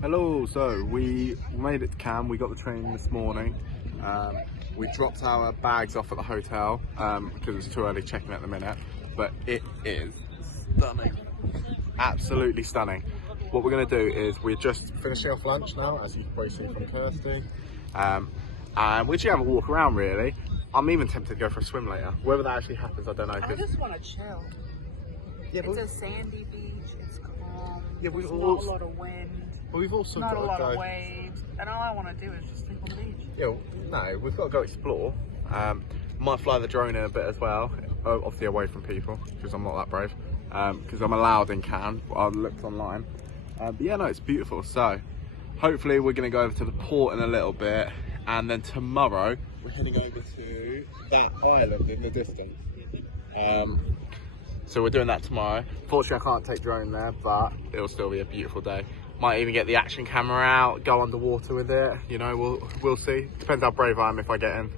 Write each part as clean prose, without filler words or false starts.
Hello, so we made it to Cannes. We got the train this morning. We dropped our bags off at the hotel because it's too early checking at the minute, but it is stunning, absolutely stunning. What we're going to do is we're just finishing off lunch now, as you can probably see from Kirsty, and we're just have a walk around really. I'm even tempted to go for a swim later. Whether that actually happens, I don't know. I just want to chill. Yeah, it's a sandy beach, it's calm, yeah, there's not a lot of wind, we've also not got a lot to go. of waves, and all I want to do is just sleep on the beach. Yeah, no, we've got to go explore. Might fly the drone in a bit as well, obviously away from people, because I'm not that brave, because I'm allowed in Cannes. I looked online. But yeah, no, it's beautiful. So hopefully we're going to go over to the port in a little bit, and then tomorrow we're heading over to that island in the distance. So we're doing that tomorrow. Fortunately, I can't take drone there, but it'll still be a beautiful day. Might even get the action camera out, go underwater with it. You know, we'll see. Depends how brave I am if I get in.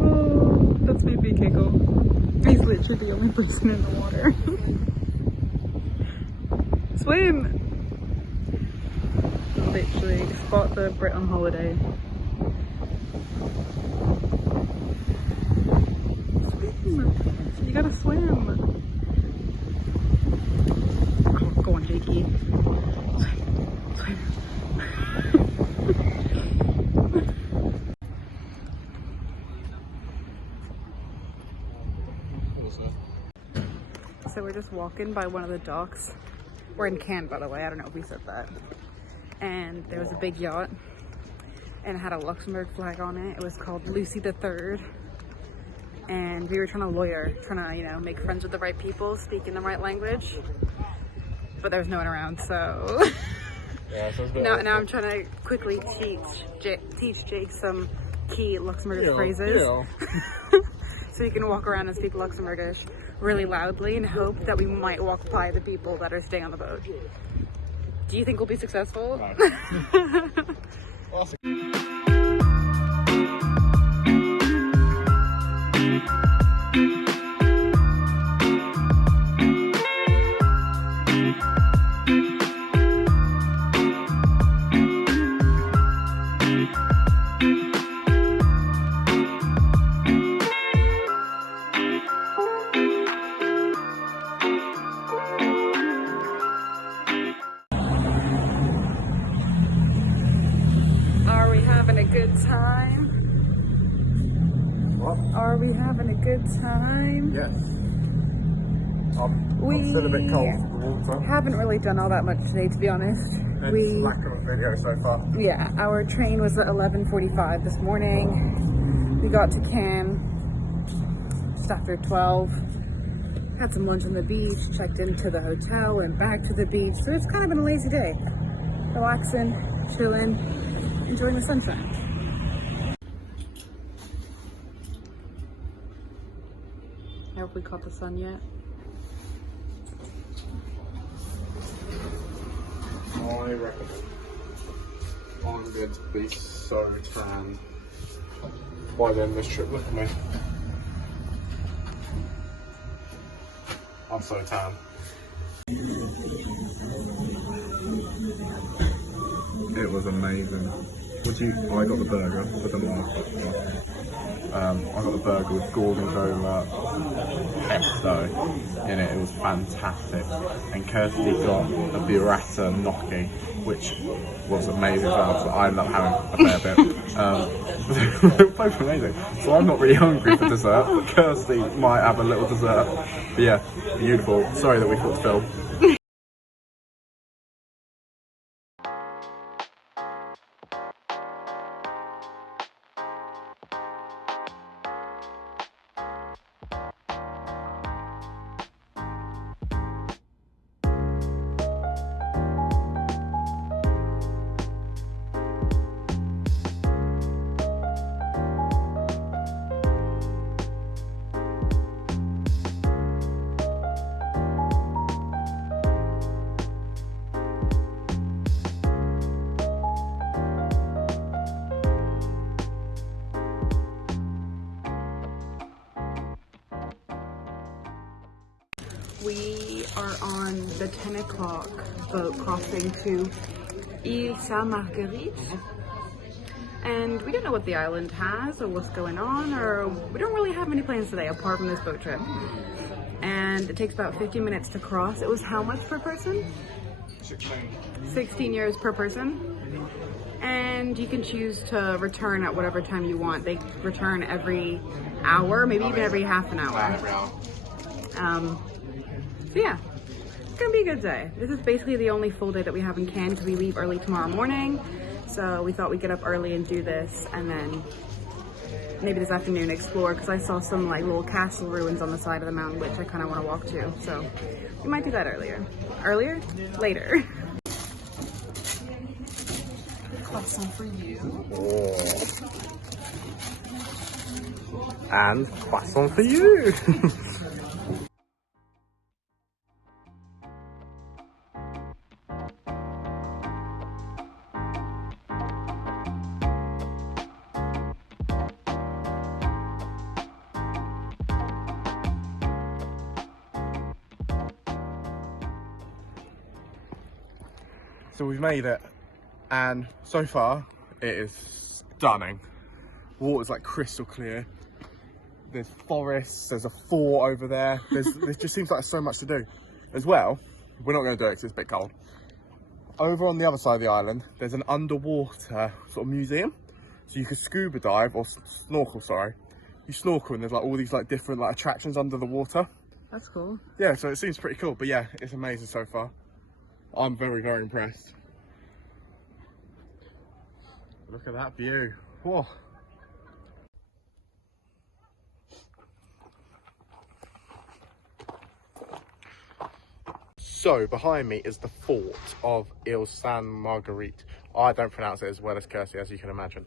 Oh, that's made me giggle. He's literally the only person in the water. Swim! Literally, spot the Brit on holiday. Swim! You gotta swim! Oh, go on, Jakey. Swim. So we're just walking by one of the docks. We're in Cannes, by the way. I don't know if we said that. And there was a big yacht, and it had a Luxembourg flag on it. It was called Lucy the Third. And we were trying to, you know, make friends with the right people, speak in the right language. But there was no one around, so Yeah, now I'm trying to quickly teach Jake some key Luxembourgish phrases. So he can walk around and speak Luxembourgish really loudly and hope that we might walk by the people that are staying on the boat. Do you think we'll be successful? No. Awesome. Are we having a good time? What? Are we having a good time? Yes. I'm still a bit cold for the water. Haven't really done all that much today, to be honest. It's lack of a video so far. Yeah, our train was at 11:45 this morning. We got to Cannes just after 12. Had some lunch on the beach, checked into the hotel, went back to the beach. So it's kind of been a lazy day. Relaxing, chilling, enjoying the sunshine. I hope we caught the sun yet. I reckon I'm going to be so tan by the end of this trip. Look at me. I'm so tan. It was amazing. I got the burger with the last. I got the burger with gorgonzola pesto in it. It was fantastic. And Kirsty got a burrata gnocchi, which was amazing as well. So I ended up having a fair bit. They were both amazing. So I'm not really hungry for dessert, but Kirsty might have a little dessert. But yeah, beautiful. Sorry that we forgot to film. We are on the 10 o'clock boat crossing to Île Sainte Marguerite. And we don't know what the island has or what's going on, or we don't really have many plans today apart from this boat trip. And it takes about 50 minutes to cross. It was how much per person? 16 euros per person. And you can choose to return at whatever time you want. They return every hour, maybe even every half an hour. So yeah, it's gonna be a good day. This is basically the only full day that we have in Cannes because we leave early tomorrow morning. So we thought we'd get up early and do this, and then maybe this afternoon explore, because I saw some like little castle ruins on the side of the mountain, which I kind of want to walk to. So we might do that earlier. Later. Croissant for you. Oh. And croissant for you. So we've made it, and so far it is stunning. Water's like crystal clear. There's forests, there's a fort over there. There just seems like there's so much to do. As well, we're not going to do it because it's a bit cold. Over on the other side of the island, there's an underwater sort of museum. So you can scuba dive, or snorkel, sorry. You snorkel and there's like all these like different like attractions under the water. That's cool. Yeah, so it seems pretty cool, but yeah, it's amazing so far. I'm very, very impressed. Look at that view. Whoa. So behind me is the fort of Île Sainte Marguerite. I don't pronounce it as well as Kirsty, as you can imagine.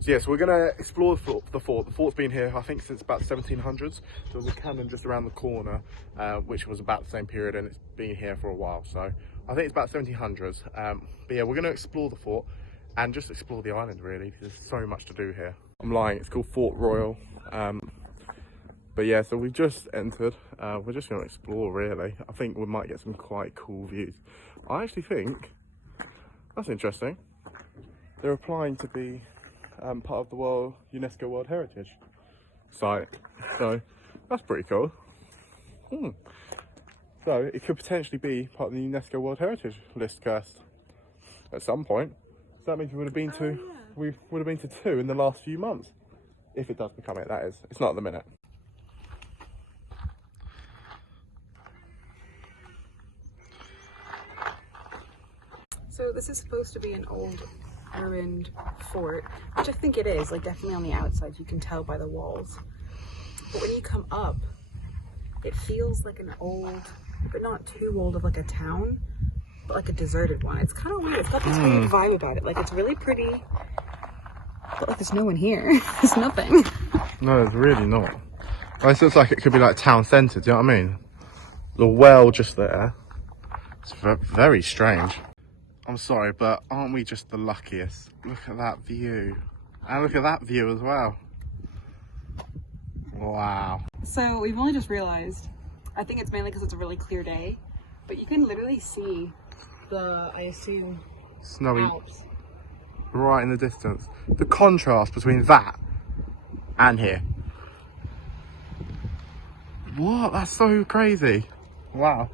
So yes, we're going to explore the fort. The fort's been here, I think, since about 1700s. There was a cannon just around the corner, which was about the same period, and it's been here for a while. So I think it's about 1700s. But yeah, we're going to explore the fort and just explore the island, really. There's so much to do here. I'm lying, it's called Fort Royal. But yeah, so we just entered. We're just going to explore, really. I think we might get some quite cool views. I actually think that's interesting. They're applying to be part of the UNESCO World Heritage Site. So that's pretty cool. So it could potentially be part of the UNESCO World Heritage List, Kirst, at some point. So that means we would have been to, we would have been to 2 in the last few months. If it does become it, that is. It's not at the minute. So this is supposed to be an old ruined fort, which I think it is, like definitely on the outside, you can tell by the walls. But when you come up, it feels like an old, but not too old of like a town, but like a deserted one. It's kind of weird. It's got this weird vibe about it. Like it's really pretty, but like there's no one here. There's nothing. No, there's really not. This looks like it could be like town centre, do you know what I mean? The well just there. It's very strange. I'm sorry, but aren't we just the luckiest? Look at that view. And look at that view as well. Wow. So we've only just realized, I think it's mainly because it's a really clear day, but you can literally see the, I assume, Snowy Alps right in the distance. The contrast between that and here. What? That's so crazy. Wow.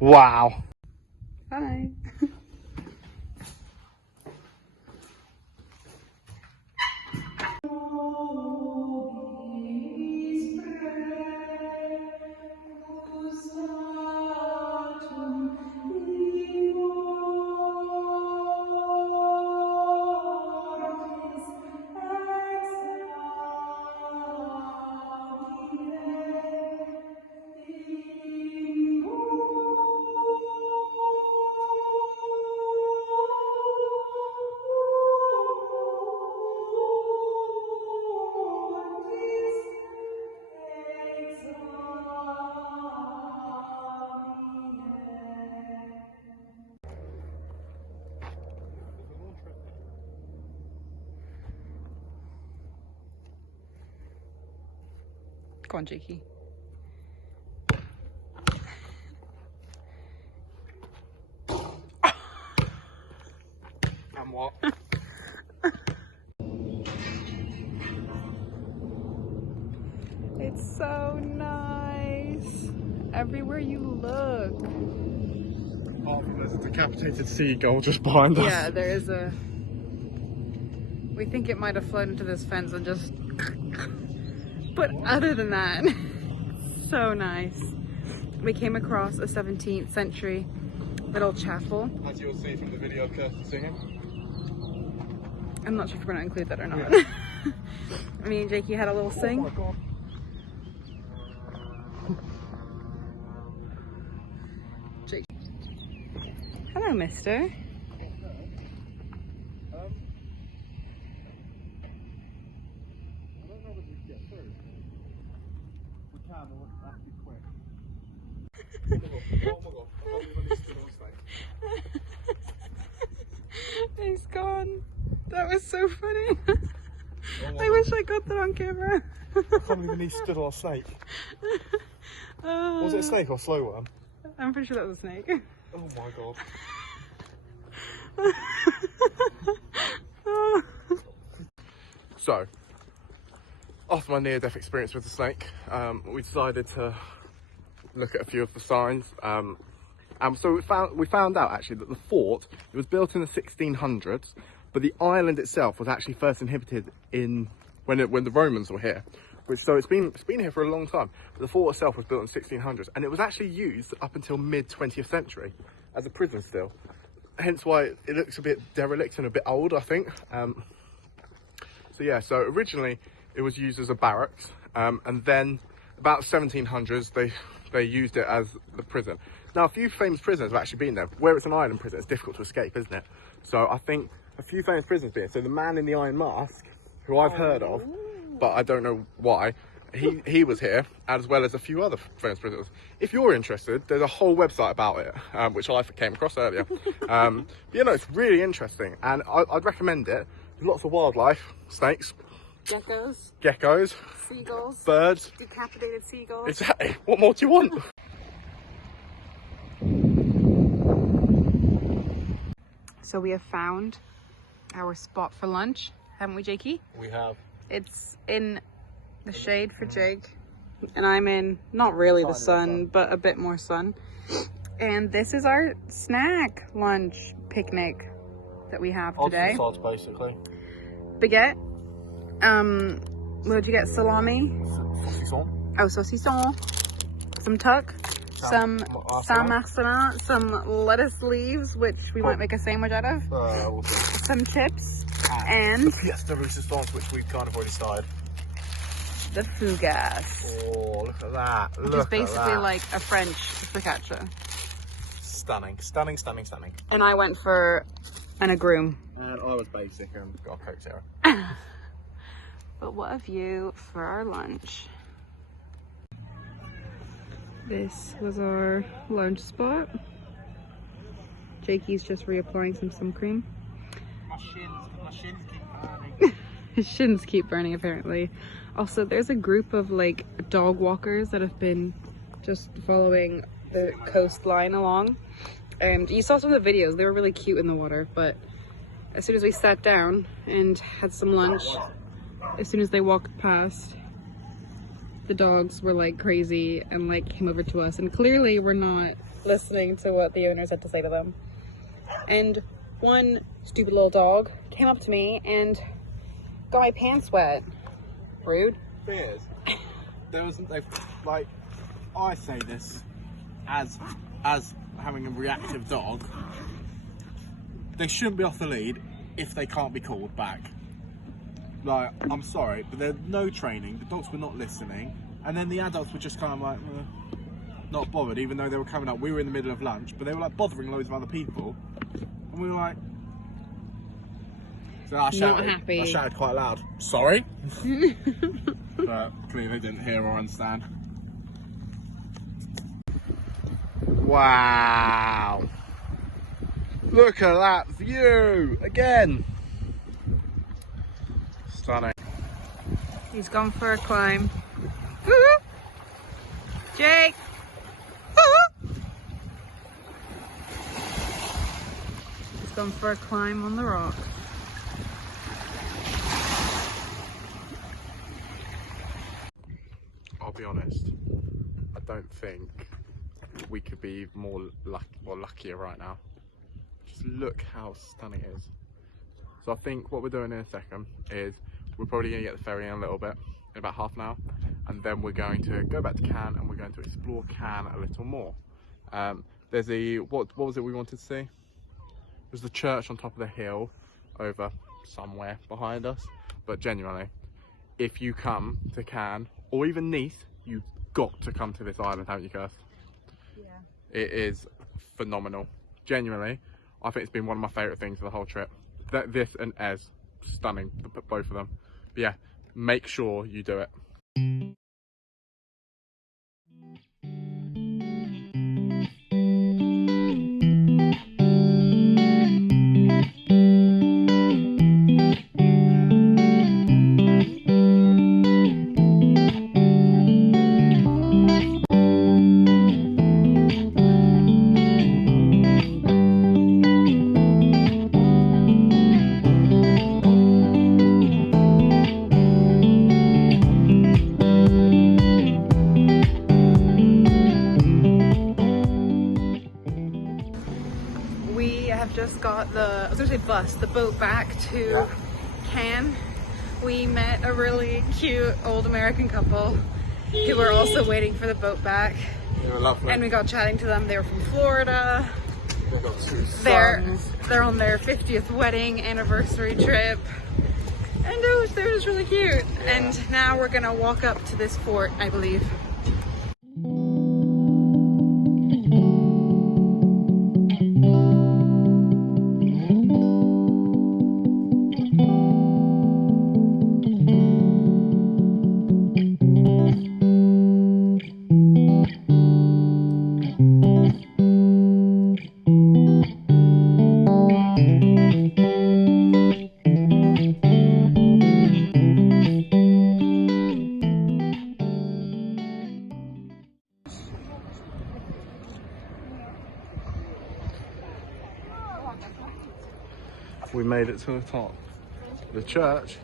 Wow. Hi. Go on, Jakey. Somewhat. It's so nice. Everywhere you look. Oh, there's a decapitated seagull just behind us. Yeah, there is a... We think it might have flown into this fence and just... But other than that, so nice. We came across a 17th century little chapel. As you'll see from the video of Kirsten singing. I'm not sure if we're going to include that or not. Yeah. Me and Jakey had a little sing. Oh my God. Jake. Hello, mister. He's gone. That was so funny. I wish I got that on camera. I can't believe he stood on a snake. Was it a snake or a slow worm? I'm pretty sure that was a snake. Oh my God. So, after my near-death experience with the snake, we decided to look at a few of the signs. So we found out actually that the fort, it was built in the 1600s, but the island itself was actually first inhabited in when the Romans were here. So it's been here for a long time. But the fort itself was built in the 1600s, and it was actually used up until mid 20th century as a prison still. Hence why it looks a bit derelict and a bit old, I think. So originally it was used as a barracks, and then about 1700s they used it as the prison. Now, a few famous prisoners have actually been there. Where it's an island prison, it's difficult to escape, isn't it? So I think a few famous prisoners been. So the man in the iron mask, who I've heard of, but I don't know why, he was here, as well as a few other famous prisoners. If you're interested, there's a whole website about it, which I came across earlier. But you know, it's really interesting, and I'd recommend it. There's lots of wildlife, snakes, geckos, Seagulls, birds, decapitated seagulls. Exactly. What more do you want? So we have found our spot for lunch, haven't we, Jakey? We have. It's in the shade for Jake, and I'm in not really the sun, but a bit more sun. And this is our snack lunch picnic that we have today. Odds and sods, basically. Baguette. What did you get? Salami. Saucisson. Oh, saucisson. Some tuck. Some marcelin, some lettuce leaves, which we might make a sandwich out of. We'll see. Some chips, and the fiesta resistance, which we've kind of already started. the fougasse. Oh, look at that! Which is basically like a French focaccia. Stunning, stunning, stunning, stunning. And I went for an agrume. And I was basic and got a Coke Zero. But what a view for our lunch. This was our lunch spot. Jakey's just reapplying some sun cream. My shins keep burning. His shins keep burning, apparently. Also, there's a group of like dog walkers that have been just following the coastline along. And you saw some of the videos, they were really cute in the water, but as soon as we sat down and had some lunch, as soon as they walked past, the dogs were like crazy and like came over to us, and clearly were not listening to what the owners had to say to them. And one stupid little dog came up to me and got my pants wet. Rude. Beers. Like, I say this as having a reactive dog. They shouldn't be off the lead if they can't be called back. Like, I'm sorry, but there's no training. The dogs were not listening, and then the adults were just kind of like not bothered, even though they were coming up. We were in the middle of lunch, but they were like bothering loads of other people, and we were like, so I shouted quite loud. Sorry, but clearly they didn't hear or understand. Wow! Look at that view again. Stunning. He's gone for a climb. Woo-hoo! Jake! Woo-hoo! He's Going for a climb on the rock. I'll be honest, I don't think we could be more luckier right now. Just look how stunning it is. So I think what we're doing in a second is we're probably going to get the ferry in a little bit, in about half an hour, and then we're going to go back to Cannes and we're going to explore Cannes a little more. There's a, what was it we wanted to see? It was the church on top of the hill over somewhere behind us. But genuinely, if you come to Cannes or even Nice, you've got to come to this island, haven't you, Kirst? Yeah. It is phenomenal. Genuinely, I think it's been one of my favourite things of the whole trip. This and Ez, stunning, both of them. But yeah, make sure you do it. Just got the, I was gonna say bus, the boat back to Cannes. We met a really cute old American couple who were also waiting for the boat back. They were lovely. And we got chatting to them. They were from Florida. They got 2 sons. They're on their 50th wedding anniversary trip. And they're just really cute. Yeah. And now we're gonna walk up to this fort, I believe. We made it to the top. The church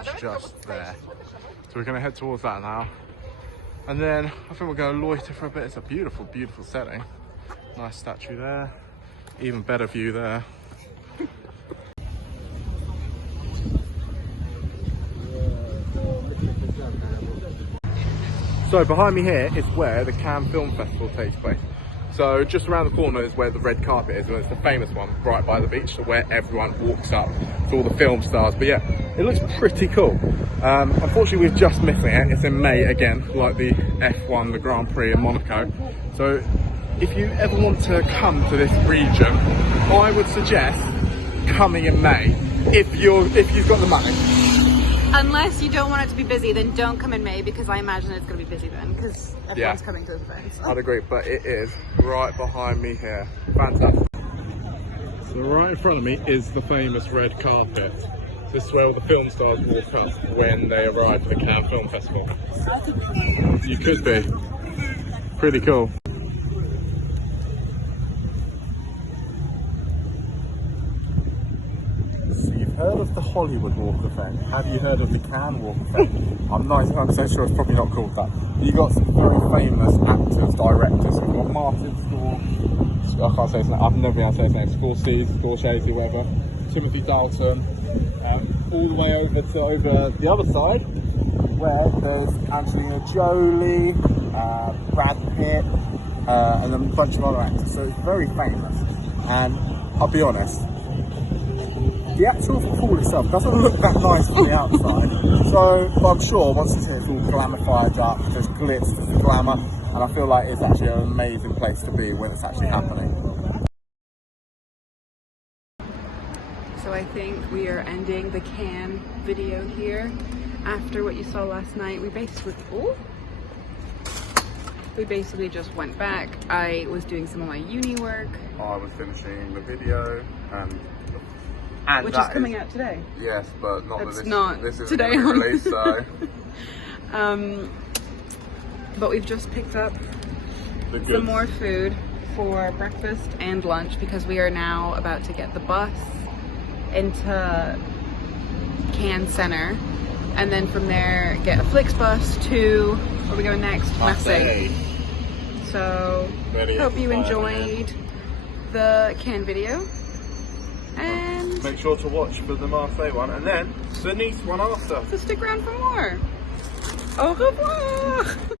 is just there. So we're going to head towards that now. And then I think we're going to loiter for a bit. It's a beautiful, beautiful setting. Nice statue there. Even better view there. So behind me here is where the Cannes Film Festival takes place. So just around the corner is where the red carpet is, and it's the famous one right by the beach, so where everyone walks up to all the film stars. But yeah, it looks pretty cool. Unfortunately, we're just missing it. It's in May again, like the F1, the Grand Prix in Monaco. So if you ever want to come to this region, I would suggest coming in May if you've got the money. Unless you don't want it to be busy, then don't come in May, because I imagine it's going to be busy then, because everyone's coming to this event. So. I'd agree, but it is right behind me here. Fantastic. So right in front of me is the famous red carpet. This is where all the film stars walk up when they arrive at the Cannes Film Festival. You could be. Pretty cool. Heard of the Hollywood Walk of Fame? Have you heard of the Cannes Walk of Fame? I'm 99% sure it's probably not called that. You got some very famous actors, directors. We've got Martin Scorsese, I can't say his name, I've never been able to say his name, Scorsese, whatever. Timothy Dalton, all the way over to the other side, where there's Angelina Jolie, Brad Pitt, and a bunch of other actors. So it's very famous. And I'll be honest, the actual pool itself doesn't look that nice from the outside, so I'm sure once it's here it's all glamified up, there's glitz, there's glamour, and I feel like it's actually an amazing place to be when it's actually happening. So I think we are ending the Cannes video here. After what you saw last night, we basically just went back. I was doing some of my uni work. I was finishing the video, and which is coming out today. Yes, but not it's this. Not this is today on release, so. But we've just picked up some more food. for breakfast and lunch because we are now about to get the bus into Cannes Center, and then from there get a Flixbus to where are we going next? Marseille. So hope you enjoyed the Cannes video, and make sure to watch for the Marseille one and then the Nice one after. So stick around for more. Au revoir.